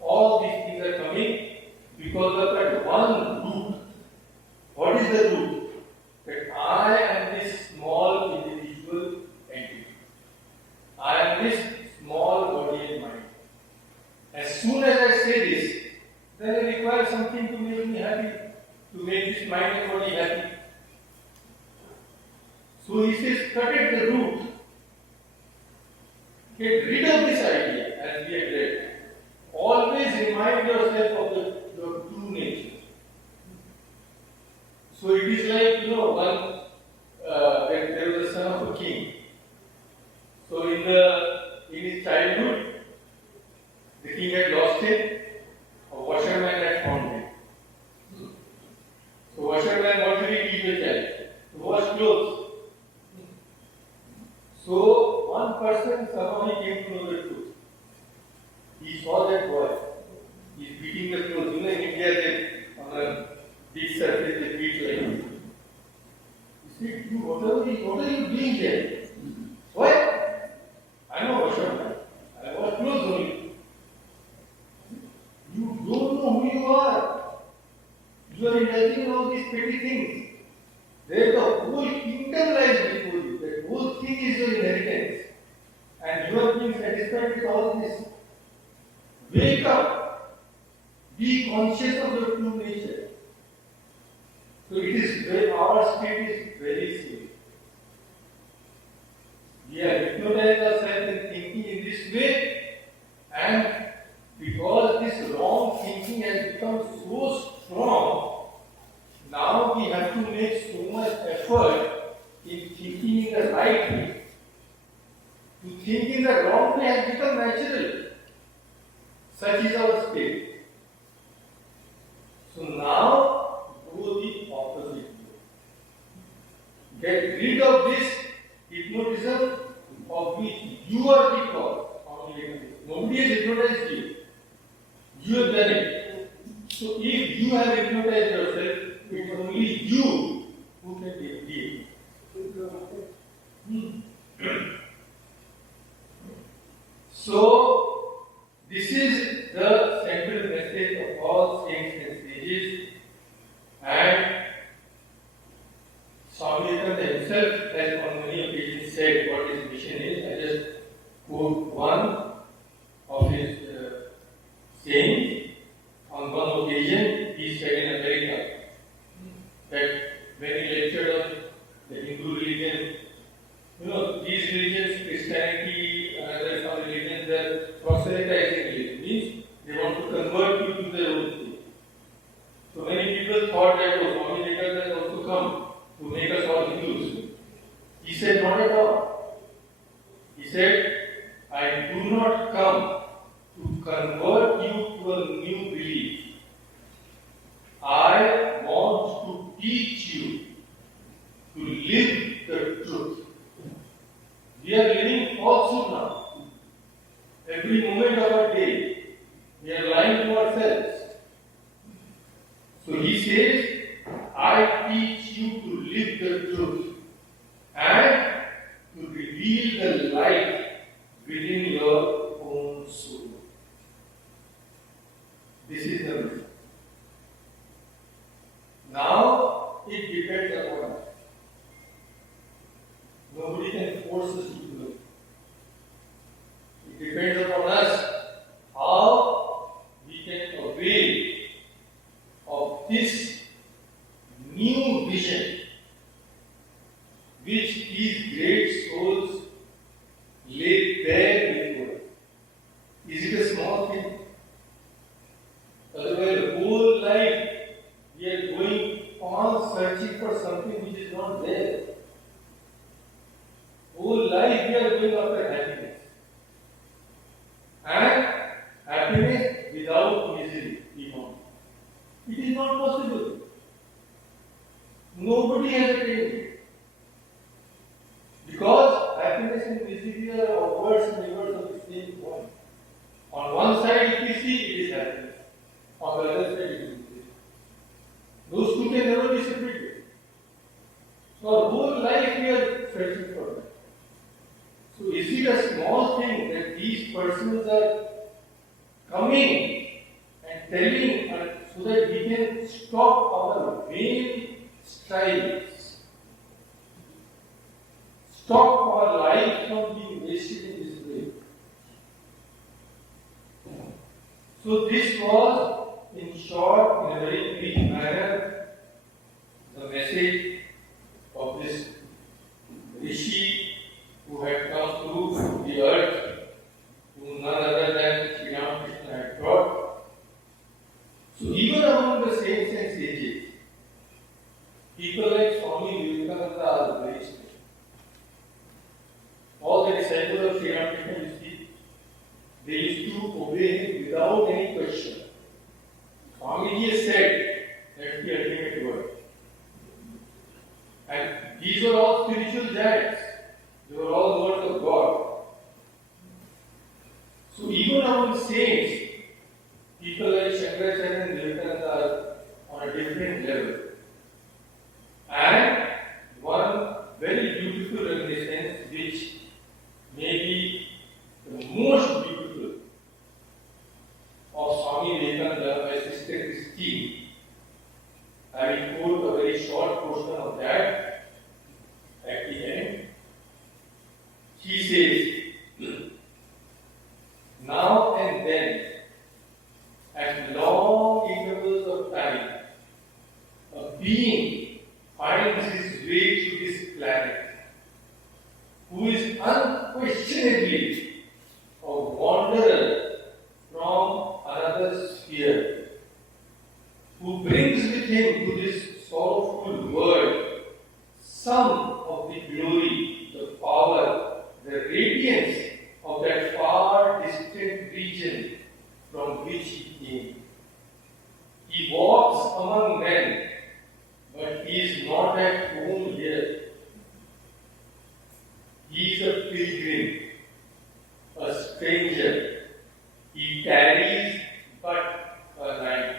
All these things are coming because of that one root. What is the root? That I am this small individual entity. I am this small body and mind. As soon as I say this, then I require something to make me happy, to make this mind and body happy. So he says, cut at the root. Get rid of this idea, as we have read. Always remind yourself of your true nature. So it is like, there was a son of a king. So in his childhood, the king had lost him, a washerman had found him. So washerman, what did he teach the child? To wash clothes. So one person somehow he came to know the truth. He saw that boy. He's beating the clothes. In India, they on a big surface they beat like this. He said, what are you doing here? What? I'm a washerman. I wash clothes only. You don't know who you are. You are indulging in all these petty things. There the whole kingdom lies before you. That whole thing is your inheritance. And you are being satisfied with all this. Wake up. Be conscious of your true nature. So it is our state is very safe. We have hypnotized ourselves in thinking in this way, and because this wrong thinking has become so strong, now we have to make so much effort in thinking in the right way. To think in the wrong way has become natural. Such is our state. So now, go the opposite way. Get rid of this hypnotism of which you are the cause. Nobody hypnotized you. You have done it. So if you have hypnotized yourself, it is only you who can deal. So this is the central message of all saints and sages, and Swami Vivekananda himself has on many occasions said what his mission is. I just quote one of his sayings. On one occasion, he said in America that when he lectured on the Hindu religion, these religions, Christianity, and other some religions, they are proselytizing religion. Means they want to convert you to their own faith. So many people thought that Swami Vivekananda has also come to make us all Hindus. He said, not at all. He said, I do not come to convert you to a new belief. I want to teach you to live the truth. We are living falsehood now. Every moment of our day, we are lying to ourselves. So he says, I teach you to live the truth and to reveal the light within your own soul. This is the mission. Now it depends upon us. Nobody can force us to do it. It depends upon us how we can avail of this new vision which these great souls laid bare before us. Is it a small thing? Otherwise, the whole life we are going on searching for something which is not there. Whole life we are going after happiness. And happiness without misery, even. It is not possible. Nobody has attained it. Because happiness and misery are opposites and reverse of the same coin. On one side, if you see, it is happiness. On the other side, it is misery. Those two can never be separated. So our whole life we are searching for that. So is it a small thing that these persons are coming and telling us so that we can stop our vain strives, stop our life from being wasted in this way? So this was, in short, in a very brief manner, the message of this Rishi who had come to the earth, whom none other than Sri Ramakrishna had brought. So even among the saints and sages, people like Swami Vivekananda are very special. All the disciples of Sri Ramakrishna, you see, they used to obey him without any question. Swamiji has said, that's the ultimate word. And these were all spiritual giants. They were all words of God. So even among saints, people like Shankaracharya and Vivekananda are on a different level. And one very beautiful reminiscence, which may be the most beautiful, of Swami Vivekananda by Sister Christine. I will quote a very short portion of that at the end. She says, now and then, at long intervals of time, a being finds his way to this planet, who is unquestionably a wanderer from another sphere, who brings with him to this sorrowful world some of the glory, the power, the radiance of that far distant region from which he came. He walks among men, but he is not at home here. He is a pilgrim, a stranger. He carries but a light.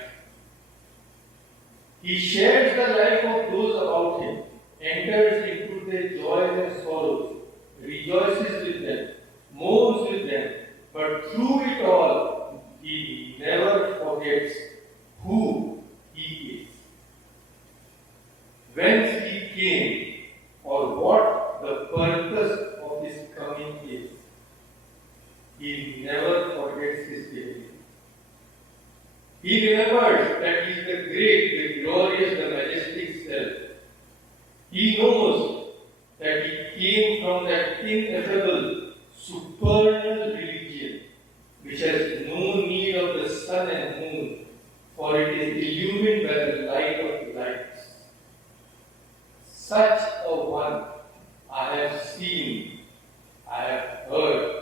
He shares the life of those about him, enters into their joys and sorrows, rejoices with them, mourns with them, but through it all, he never forgets who he is, whence he came, or what the purpose of his coming is. He never forgets his divinity. He remembers that he is the great, the glorious, the majestic self. He knows that he came from that ineffable, supernal religion which has no need of the sun and moon, for it is illumined by the light of lights. Such a one I have seen, I have heard,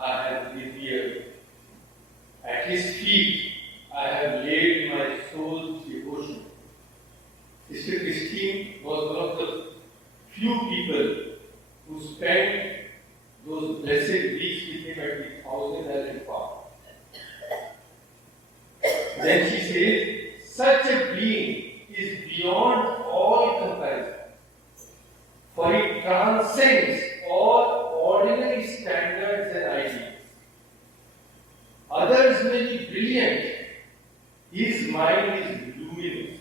I have revered. At his feet I have laid my soul's devotion. Sister Christine was one of the few people who spent those blessed weeks with him at the Thousand Island Park. Then she says, such a being is beyond all comparison, for it transcends all ordinary standards and ideas. Others may be brilliant, his mind is luminous.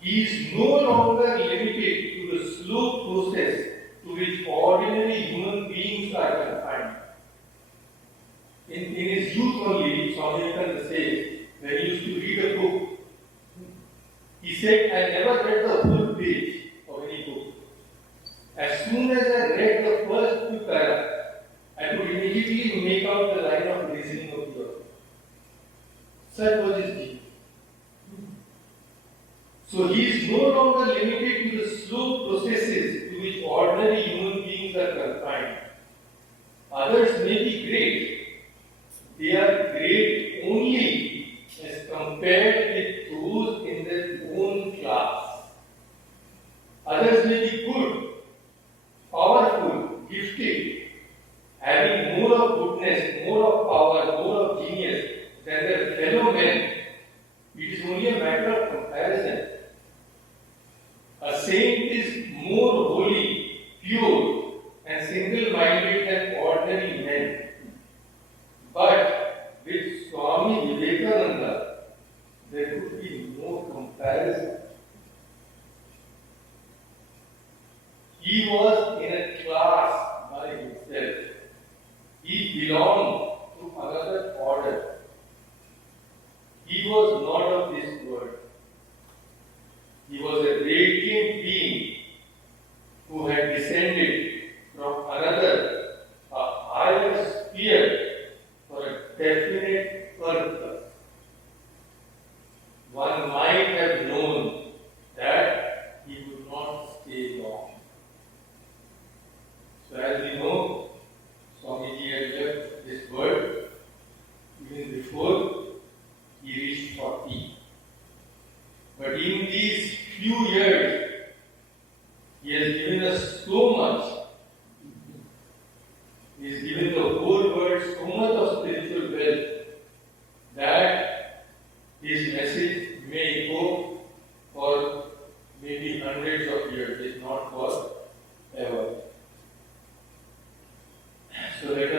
He is no longer limited to the slow process to which ordinary human beings are confined. In his youth only, Swami Vivekananda says, when he used to read a book, he said, I never read the whole page of any book. As soon as I read the first few paragraphs, I could immediately make out the line of reasoning of the author. Such was his genius. So he is no longer limited to the slow processes to which ordinary human beings are confined. Others may be great. They are great only as compared with those in their own class. Others may be good, powerful, gifted, having more of goodness, more of power, more of genius than their fellow men. It is only a matter of comparison. A saint is more holy, pure, and single-minded than ordinary men. But with Swami Vivekananda, there could be no comparison. He was in a class by himself. He belonged to another order. He was not of this world. He was a radiant being who had descended from another, a higher sphere for a definite purpose. One might have known that he would not stay long. So as we know, Swamiji had left this world even before he reached 40. But in these few years, he has given us so much. He has given the whole world so much of spiritual wealth that his message may go for maybe hundreds of years, if not for ever. So let